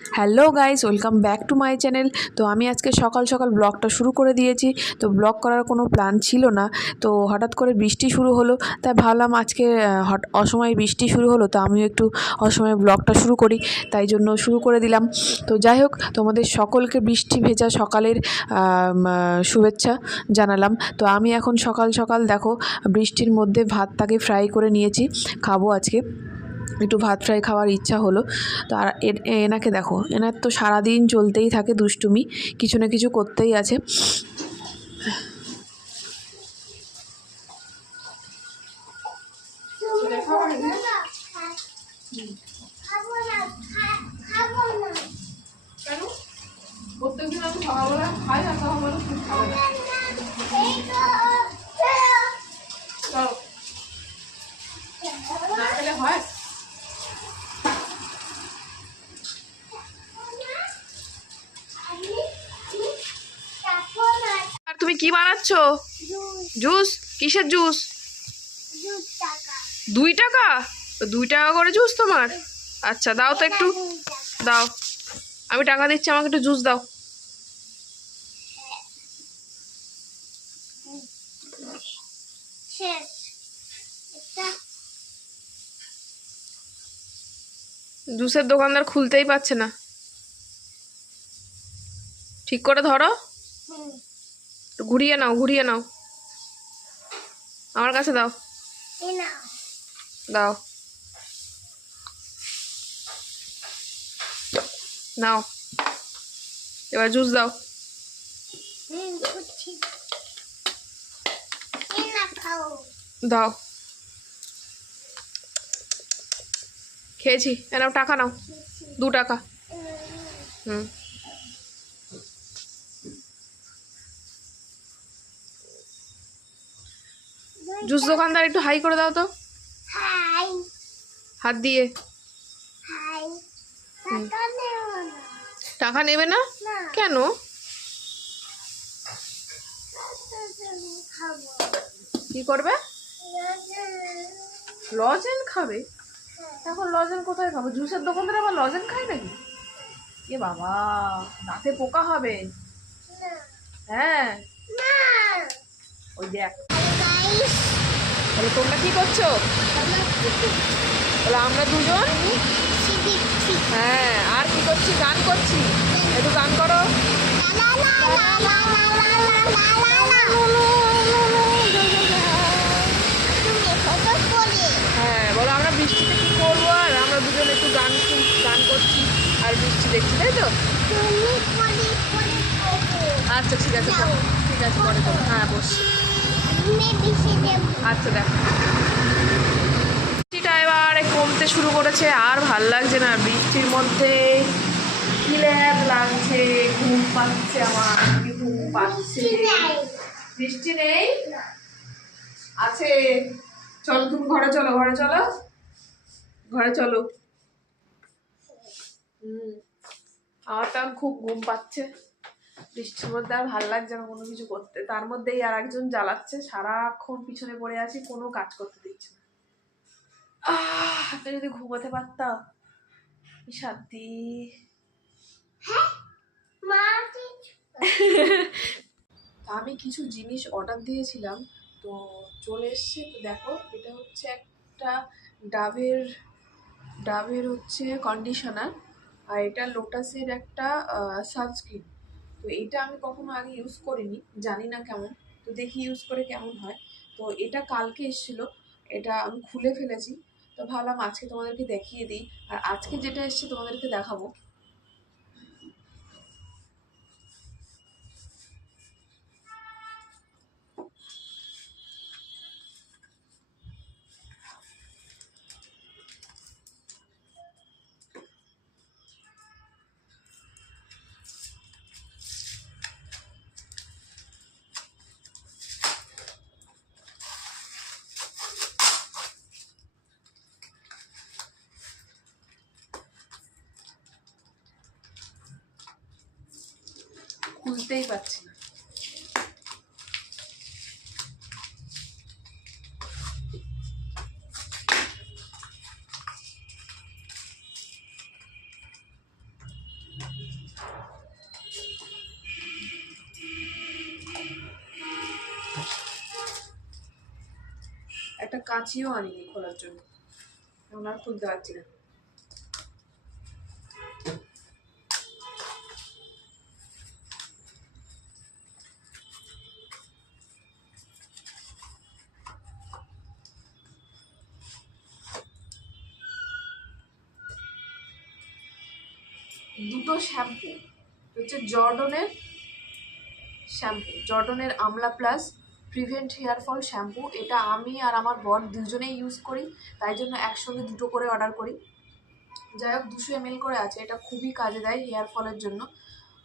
Hello guys, welcome back to my channel. তো আমি আজকে সকাল সকাল ব্লগটা শুরু করে দিয়েছি। তো ব্লগ করার কোনো প্ল্যান ছিল না, তো হঠাৎ করে বৃষ্টি শুরু হলো, তাই ভাবলাম আজকে অসময়ে বৃষ্টি শুরু হলো, তো আমিও একটু অসময়ে ব্লগটা শুরু করি, তাই জন্য শুরু করে দিলাম। তো যাই হোক, তোমাদের সকলকে বৃষ্টি ভেজা সকালের শুভেচ্ছা জানালাম। তো আমি এখন সকাল সকাল দেখো বৃষ্টির মধ্যে ভাতটাকে ফ্রাই করে নিয়েছি, খাবো আজকে। একটু ভাত ফ্রাই খাওয়ার ইচ্ছা হলো। তো আর এনাকে দেখো, এনার তো সারাদিন চলতেই থাকে দুষ্টুমি, কিছু না কিছু করতেই আছে। প্রত্যেকদিন আমি সকালবেলা খাই আর সকালবেলা খুব খাবো না। খেলে হয়। আর তুমি কি বানাচ্ছ? জুস? কিসের জুস? 2 টাকা? 2 টাকা করে জুস তোমার? আচ্ছা দাও তো একটু, দাও, আমি টাকা দিচ্ছি, আমাকে একটু জুস দাও। জুসের দোকানদার খুলতেই পারছে না, ঠিক করে ধরো, ঘুরিয়ে নাও, ঘুরিয়ে নাও, আমার কাছে দাও, দাও, নাও, এবার জুস দাও। দাও, খেয়েছি, নাও টাকা নাও, 2 টাকা। জুস দোকানদার একটু হাই করে দাও তো, হাত দিয়ে। টাকা নেবে না কেন? কি করবে? লজেন খাবে? এখন লজেন কোথায় খাবো? জুসের দোকানদার আবার লজেন খায় নাকি? এ বাবা, দাঁতে পোকা হবে। হ্যাঁ, ওই দেখ। তাহলে তোমরা কি করছো? তাহলে আমরা দুজন, হ্যাঁ, আর কি করছি? গান করছি, একটু গান করো। হ্যাঁ বলো, আমরা বৃষ্টিতে কি করবো, আর আমরা দুজন একটু গান গান করছি আর বৃষ্টি দেখছি, তাই তো? আচ্ছা ঠিক আছে, ঠিক আছে, পরে করো। হ্যাঁ বসছি। আচ্ছা দেখো, বৃষ্টিটা এবারে কমতে শুরু করেছে, আর ভাল লাগছে না বৃষ্টির মধ্যে, কি ল্যাব লাগছে, ঘুম পাচ্ছে, আমার ঘুম পাচ্ছে। বৃষ্টি নেই, আছে, চলো তুমি ঘরে চলো, ঘরে চলো, ঘরে চলো। আমার তো খুব ঘুম পাচ্ছে, বৃষ্টির মধ্যে আর ভাল লাগছে না কোনো কিছু করতে, তার মধ্যেই আর একজন জ্বালাচ্ছে, সারাক্ষণ পিছনে পড়ে আছি, কোনো কাজ করতে দিচ্ছে না। হাতে যদি ঘুমাতে পারতাম, কি শান্তি। আমি কিছু জিনিস অর্ডার দিয়েছিলাম, তো চলে এসছে। তো দেখো, এটা হচ্ছে একটা ডাবের ডাবের হচ্ছে কন্ডিশনার, আর এটা লোটাসের একটা সানস্ক্রিন। তো এটা আমি কখনো আগে ইউজ করিনি, জানি না কেমন, তো দেখি ইউজ করে কেমন হয়। তো এটা কালকে এসেছিলো, এটা আমি খুলে ফেলেছি, তো ভাবলাম আজকে তোমাদেরকে দেখিয়ে দিই। আর আজকে যেটা এসছে তোমাদেরকে দেখাবো। খুলতেই পারছি না। একটা কাঁচিও আনিনি খোলার জন্য, এখন আর খুলতে পারছি না। দুটো শ্যাম্পু হচ্ছে জর্ডনের শ্যাম্পু, জর্ডনের amla plus prevent hair fall shampoo. এটা আমি আর আমার বর দুজনেই ইউজ করি, তাই জন্য একসঙ্গে দুটো করে অর্ডার করি। যাই হোক 200 ml করে আছে, এটা খুবই কাজে দেয় হেয়ার ফলের জন্য,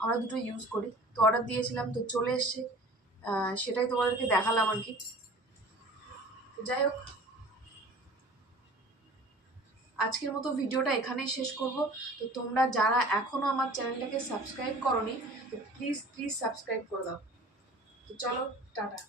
আমরা দুটো ইউজ করি। তো অর্ডার দিয়েছিলাম, তো চলে এসছে, সেটাই তোমাদেরকে দেখালাম আর কি। তো যাই হোক আজকের মতো ভিডিওটা এখানেই শেষ করব। তো তোমরা যারা এখনও আমার চ্যানেলটাকে সাবস্ক্রাইব করোনি, তো প্লিজ সাবস্ক্রাইব করে দাও। তো চলো, টাটা।